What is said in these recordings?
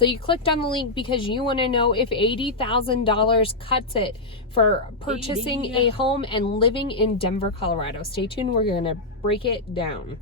So you clicked on the link because you want to know if $80,000 cuts it for purchasing a home and living in Denver, Colorado. Stay tuned. We're going to break it down.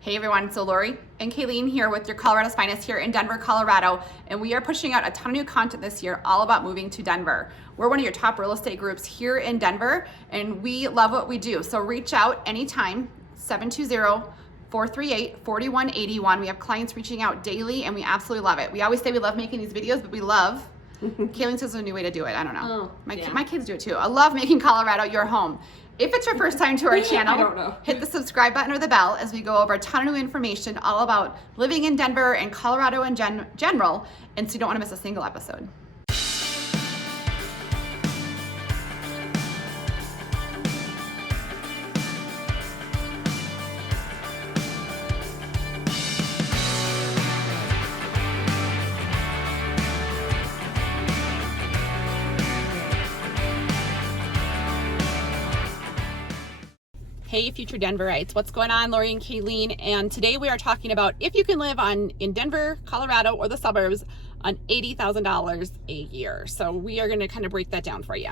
Hey everyone, so Laurie and Kalene here with your Colorado's Finest here in Denver, Colorado, and we are pushing out a ton of new content this year all about moving to Denver. We're one of your top real estate groups here in Denver, and we love what we do. So reach out anytime, 720-438-4181. We have clients reaching out daily, and we absolutely love it. We always say we love making these videos, but we love, Kalene says there's a new way to do it. I don't know. My kids do it too. I love making Colorado your home. If it's your first time to our channel, hit the subscribe button or the bell as we go over a ton of new information all about living in Denver and Colorado in general, and so you don't want to miss a single episode. Hey, future Denverites, what's going on? Laurie and Kalene, and today we are talking about if you can live in Denver, Colorado, or the suburbs on $80,000 a year. So we are going to kind of break that down for you.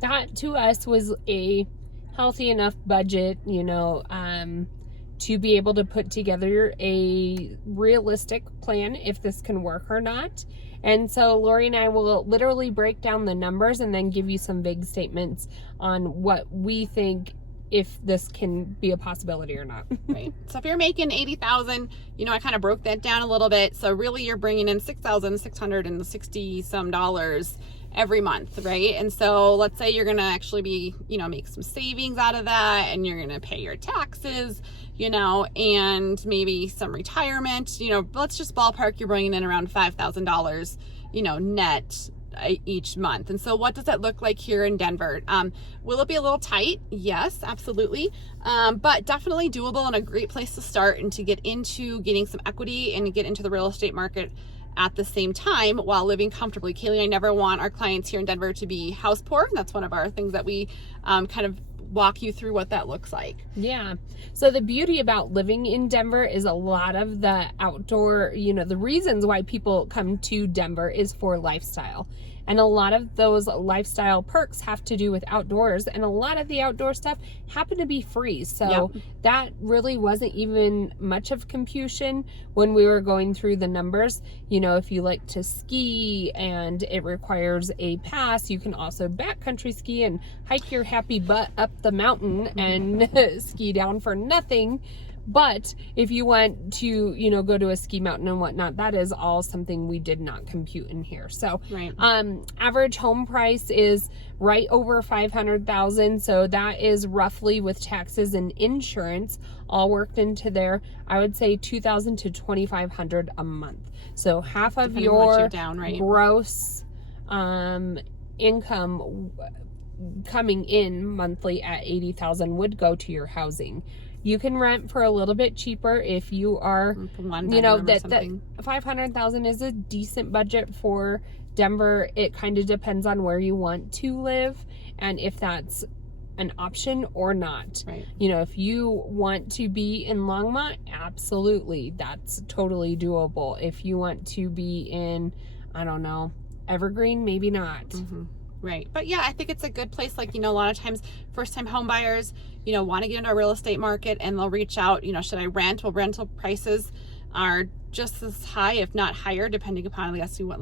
That to us was a healthy enough budget, to be able to put together a realistic plan if this can work or not. And so Laurie and I will literally break down the numbers and then give you some big statements on what we think if this can be a possibility or not. Right. So if you're making $80,000, I kind of broke that down a little bit. So really you're bringing in $6,660 some dollars every month, right? And so let's say you're going to actually be, make some savings out of that, and you're going to pay your taxes, and maybe some retirement, let's just ballpark, you're bringing in around $5,000, net each month. And so what does that look like here in Denver? Will it be a little tight? Yes, absolutely. But definitely doable and a great place to start and to get into getting some equity and get into the real estate market at the same time while living comfortably. Kalene, I never want our clients here in Denver to be house poor. That's one of our things that we kind of walk you through what that looks like. Yeah. So the beauty about living in Denver is a lot of the outdoor, the reasons why people come to Denver is for lifestyle. And a lot of those lifestyle perks have to do with outdoors, and a lot of the outdoor stuff happened to be free. So that really wasn't even much of confusion when we were going through the numbers. If you like to ski and it requires a pass, you can also backcountry ski and hike your happy butt up the mountain and ski down for nothing. But if you want to, go to a ski mountain and whatnot, that is all something we did not compute in here. So, average home price is right over $500,000. So that is roughly, with taxes and insurance all worked into there, I would say $2,000 to $2,500 a month. So half of your gross income coming in monthly at $80,000 would go to your housing. You can rent for a little bit cheaper if you are, that $500,000 is a decent budget for Denver. It kind of depends on where you want to live and if that's an option or not. Right. If you want to be in Longmont, absolutely, that's totally doable. If you want to be in, Evergreen, maybe not. Mm-hmm. Right. But yeah, I think it's a good place. Like, a lot of times first time home buyers, want to get into a real estate market, and they'll reach out, should I rent? Well, rental prices are just as high, if not higher, depending upon, unless you want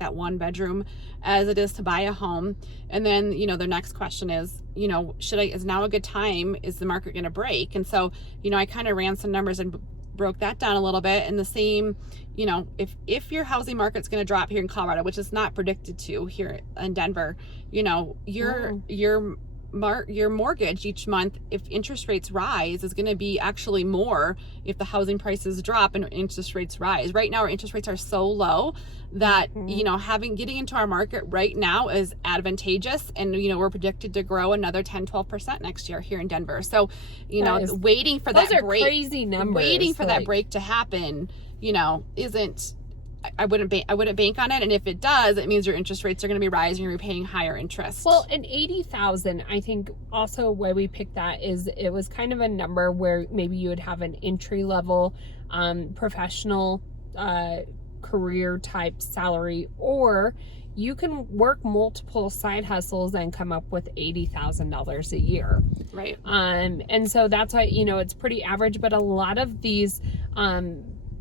that one bedroom as it is to buy a home. And then, the next question is, is now a good time? Is the market going to break? And so, I kind of ran some numbers and broke that down a little bit. And the same, if your housing market's going to drop here in Colorado, which is not predicted to here in Denver, your your mortgage each month, if interest rates rise, is going to be actually more if the housing prices drop and interest rates rise. Right now our interest rates are so low that you know, getting into our market right now is advantageous, and you know, we're predicted to grow another 10-12% next year here in Denver. So you know, waiting for that break, crazy numbers. Waiting for that break to happen, you know, isn't, I wouldn't bank on it. And if it does, it means your interest rates are going to be rising. You're paying higher interest. Well, and 80,000, I think also why we picked that is it was kind of a number where maybe you would have an entry level professional career type salary, or you can work multiple side hustles and come up with $80,000 a year. Right. And so that's why, you know, it's pretty average, but a lot of these,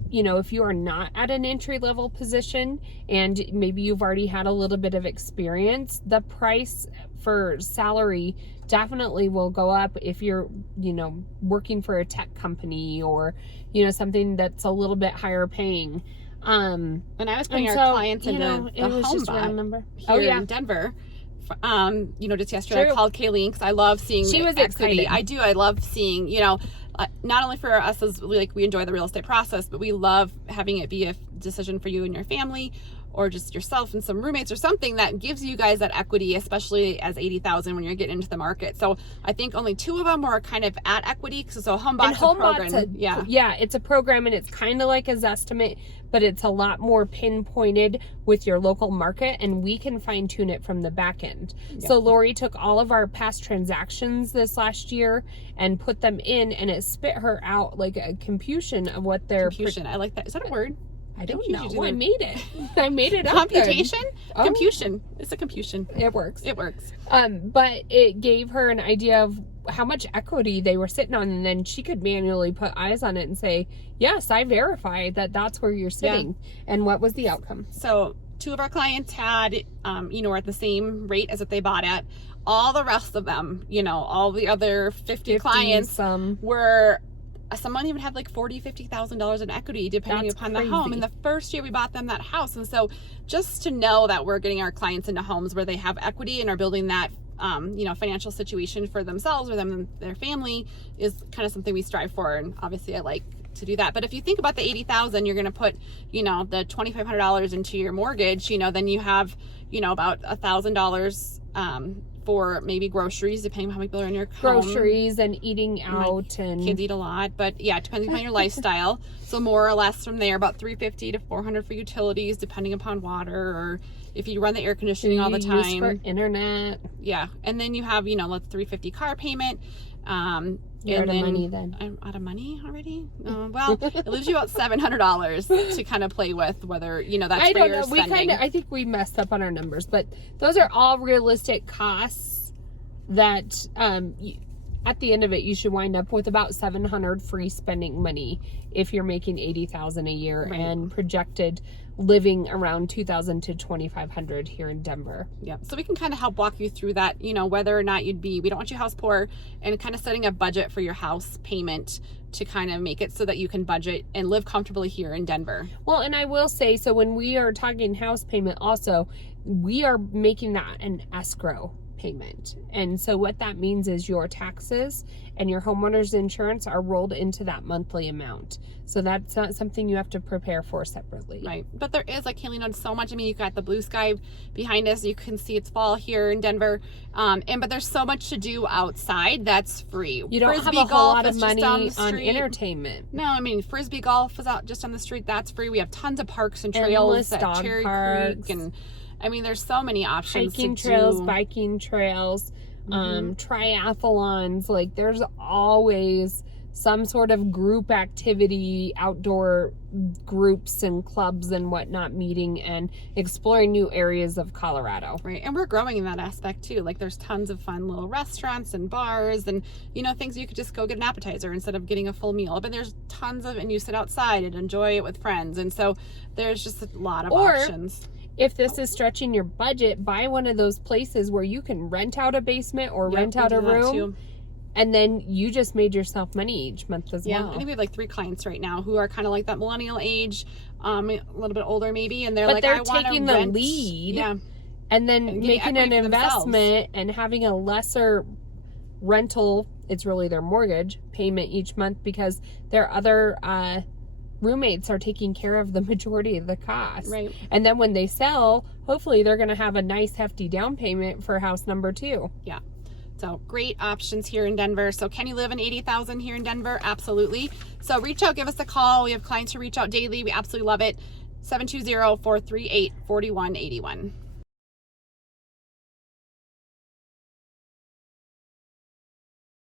you know, if you are not at an entry level position and maybe you've already had a little bit of experience, the price for salary definitely will go up if you're, you know, working for a tech company or, you know, something that's a little bit higher paying. And I was putting our clients into the home buy number here in Denver. You know, just yesterday I called Kalene because I love seeing she was equity. excited. I do. I love seeing, you know, not only for us as like we enjoy the real estate process, but we love having it be a decision for you and your family, or just yourself and some roommates or something that gives you guys that equity, especially as 80,000 when you're getting into the market. So I think only 2 of them were kind of at equity. So HomeBot's a program. Yeah, it's a program, and it's kind of like a Zestimate, but it's a lot more pinpointed with your local market, and we can fine tune it from the back end. Yeah. So Laurie took all of our past transactions this last year and put them in, and it spit her out like a computation of what their I like that. Is that a word? I don't know. I made it. I made it up. Computation? Oh. Computation. It's a computation. It works. It works. But it gave her an idea of how much equity they were sitting on, and then she could manually put eyes on it and say, yes, I verify that that's where you're sitting. Yeah. And what was the outcome? So 2 of our clients had, you know, were at the same rate as if they bought at. All the rest of them, you know, all the other 50 clients were... Someone even had like $40,000-$50,000 in equity depending upon the home. And the first year we bought them that house. And so just to know that we're getting our clients into homes where they have equity and are building that, you know, financial situation for themselves or them and their family is kind of something we strive for. And obviously I like to do that. But if you think about the 80,000, you're going to put, you know, the $2,500 into your mortgage, you know, then you have, you know, about $1,000, for maybe groceries, depending on how many people are in your home. Groceries and eating out, and kids eat a lot, but yeah, depending on your lifestyle. So more or less from there, about $350 to $400 for utilities, depending upon water, or if you run the air conditioning all the time. Use for internet. Yeah, and then you have, you know, let's $350 car payment. You're out of money then. I'm out of money already? Well, it leaves you about $700 to kind of play with, whether, you know, that's I don't your know. spending. I think we messed up on our numbers, but those are all realistic costs that at the end of it, you should wind up with about $700 free spending money if you're making $80,000 a year, right, and projected living around $2,000 to $2,500 here in Denver. Yeah, so we can kind of help walk you through that, you know, whether or not we don't want you house poor, and kind of setting a budget for your house payment to kind of make it so that you can budget and live comfortably here in Denver. Well, and I will say, so when we are talking house payment also, we are making that an escrow payment. And so what that means is your taxes and your homeowner's insurance are rolled into that monthly amount. So that's not something you have to prepare for separately. Right. But there is, like Kalene, on so much. I mean, you've got the blue sky behind us. You can see it's fall here in Denver. But there's so much to do outside that's free. You don't Frisbee have a whole lot of money on entertainment. No, I mean, Frisbee golf is out just on the street. That's free. We have tons of parks and trails at Cherry Creek, and I mean, there's so many options. Hiking trails, biking trails, triathlons. Like, there's always some sort of group activity, outdoor groups and clubs and whatnot, meeting and exploring new areas of Colorado. Right. And we're growing in that aspect too. Like, there's tons of fun little restaurants and bars and, you know, things you could just go get an appetizer instead of getting a full meal. But there's tons of, and you sit outside and enjoy it with friends. And so there's just a lot of options. If this is stretching your budget, buy one of those places where you can rent out a basement or rent out a room, and then you just made yourself money each month as well. I think we have like 3 clients right now who are kind of like that millennial age, a little bit older maybe, and they're taking the lead. Yeah. And then And getting making an equity for themselves. investment and having a lesser rental, it's really their mortgage payment each month because their other roommates are taking care of the majority of the cost. Right. And then when they sell, hopefully they're going to have a nice hefty down payment for house number 2. Yeah. So great options here in Denver. So can you live in 80,000 here in Denver? Absolutely. So reach out, give us a call. We have clients who reach out daily. We absolutely love it. 720-438-4181.